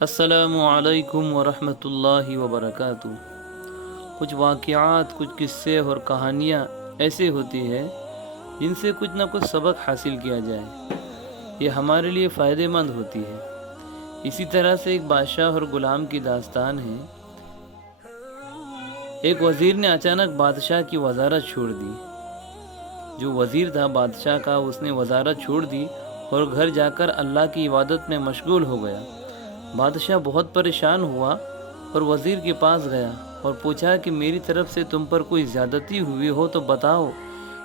السلام علیکم ورحمۃ اللہ وبرکاتہ۔ کچھ واقعات، کچھ قصے اور کہانیاں ایسے ہوتی ہے جن سے کچھ نہ کچھ سبق حاصل کیا جائے، یہ ہمارے لیے فائدہ مند ہوتی ہے۔ اسی طرح سے ایک بادشاہ اور غلام کی داستان ہے۔ ایک وزیر نے اچانک بادشاہ کی وزارت چھوڑ دی۔ جو وزیر تھا بادشاہ کا، اس نے وزارت چھوڑ دی اور گھر جا کر اللہ کی عبادت میں مشغول ہو گیا۔ بادشاہ بہت پریشان ہوا اور وزیر کے پاس گیا اور پوچھا کہ میری طرف سے تم پر کوئی زیادتی ہوئی ہو تو بتاؤ،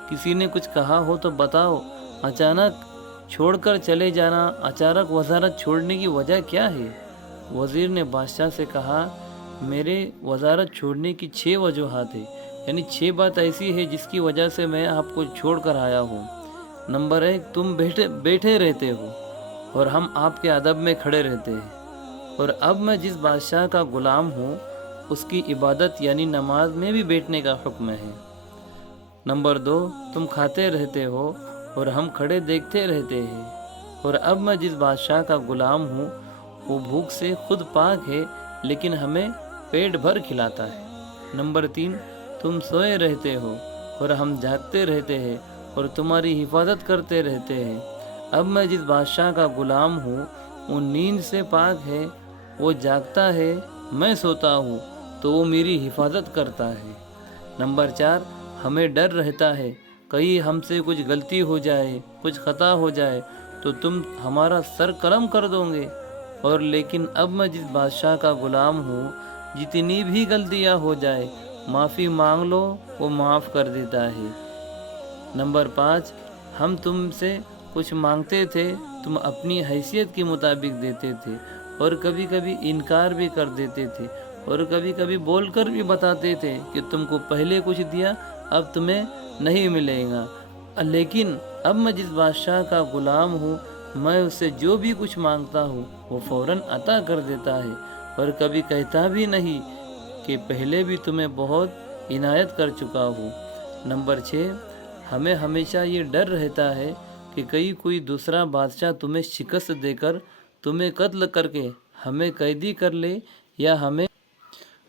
کسی نے کچھ کہا ہو تو بتاؤ، اچانک چھوڑ کر چلے جانا، اچانک وزارت چھوڑنے کی وجہ کیا ہے؟ وزیر نے بادشاہ سے کہا، میرے وزارت چھوڑنے کی 6 وجوہات ہیں، یعنی 6 بات ایسی ہے جس کی وجہ سے میں آپ کو چھوڑ کر آیا ہوں۔ نمبر 1، تم بیٹھے رہتے ہو اور ہم آپ کے ادب میں کھڑے رہتے ہیں، اور اب میں جس بادشاہ کا غلام ہوں اس کی عبادت یعنی نماز میں بھی بیٹھنے کا حکم ہے۔ نمبر 2، تم کھاتے رہتے ہو اور ہم کھڑے دیکھتے رہتے ہیں، اور اب میں جس بادشاہ کا غلام ہوں وہ بھوک سے خود پاک ہے لیکن ہمیں پیٹ بھر کھلاتا ہے۔ نمبر 3، تم سوئے رہتے ہو اور ہم جاگتے رہتے ہیں اور تمہاری حفاظت کرتے رہتے ہیں۔ اب میں جس بادشاہ کا غلام ہوں وہ نیند سے پاک ہے، وہ جاگتا ہے، میں سوتا ہوں تو وہ میری حفاظت کرتا ہے۔ نمبر 4، ہمیں ڈر رہتا ہے کہیں ہم سے کچھ غلطی ہو جائے، کچھ خطا ہو جائے تو تم ہمارا سر قلم کر دو گے، اور لیکن اب میں جس بادشاہ کا غلام ہوں جتنی بھی غلطیاں ہو جائے معافی مانگ لو وہ معاف کر دیتا ہے۔ نمبر 5، ہم تم سے کچھ مانگتے تھے، تم اپنی حیثیت کے مطابق دیتے تھے، اور کبھی کبھی انکار بھی کر دیتے تھے، اور کبھی کبھی بول کر بھی بتاتے تھے کہ تم کو پہلے کچھ دیا اب تمہیں نہیں ملے گا، لیکن اب میں جس بادشاہ کا غلام ہوں میں اس سے جو بھی کچھ مانگتا ہوں وہ فوراً عطا کر دیتا ہے، اور کبھی کہتا بھی نہیں کہ پہلے بھی تمہیں بہت عنایت کر چکا ہوں۔ نمبر 6، ہمیں ہمیشہ یہ ڈر رہتا ہے کہ کہیں کوئی دوسرا بادشاہ تمہیں شکست دے کر، تمہیں قتل کر کے ہمیں قیدی کر لے یا ہمیں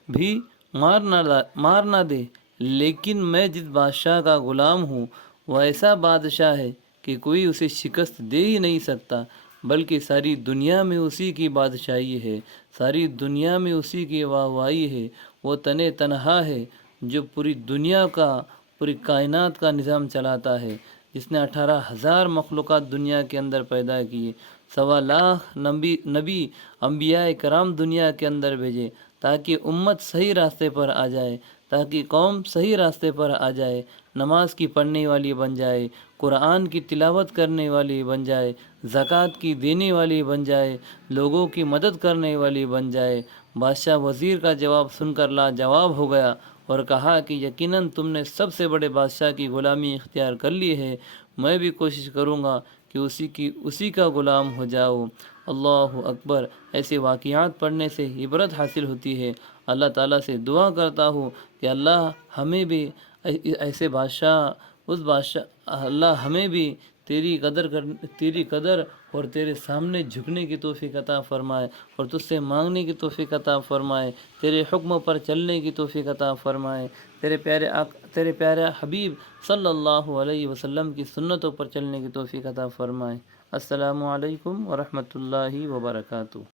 بھی مار نہ دے، لیکن میں جس بادشاہ کا غلام ہوں وہ ایسا بادشاہ ہے کہ کوئی اسے شکست دے ہی نہیں سکتا، بلکہ ساری دنیا میں اسی کی بادشاہی ہے، ساری دنیا میں اسی کی واہوائی ہے۔ وہ تنہا ہے جو پوری دنیا کا، پوری کائنات کا نظام چلاتا ہے، جس نے 18,000 مخلوقات دنیا کے اندر پیدا کیے، 1.25 لاکھ نبی انبیاء کرام دنیا کے اندر بھیجے تاکہ امت صحیح راستے پر آ جائے، تاکہ قوم صحیح راستے پر آ جائے، نماز کی پڑھنے والی بن جائے، قرآن کی تلاوت کرنے والی بن جائے، زکوٰۃ کی دینے والی بن جائے، لوگوں کی مدد کرنے والی بن جائے۔ بادشاہ وزیر کا جواب سن کر لاجواب ہو گیا اور کہا کہ یقیناً تم نے سب سے بڑے بادشاہ کی غلامی اختیار کر لی ہے، میں بھی کوشش کروں گا کہ اسی کا غلام ہو جاؤ۔ اللہ اکبر۔ ایسے واقعات پڑھنے سے عبرت حاصل ہوتی ہے۔ اللہ تعالیٰ سے دعا کرتا ہوں کہ اللہ ہمیں بھی ایسے اللہ ہمیں بھی تیری قدر اور تیرے سامنے جھکنے کی توفیق عطا فرمائے، اور تجھ سے مانگنے کی توفیق عطا فرمائے، تیرے حکم پر چلنے کی توفیق عطا فرمائے، تیرے پیارے حبیب صلی اللہ علیہ وسلم کی سنتوں پر چلنے کی توفیق عطا فرمائے۔ السلام علیکم ورحمۃ اللہ وبرکاتہ۔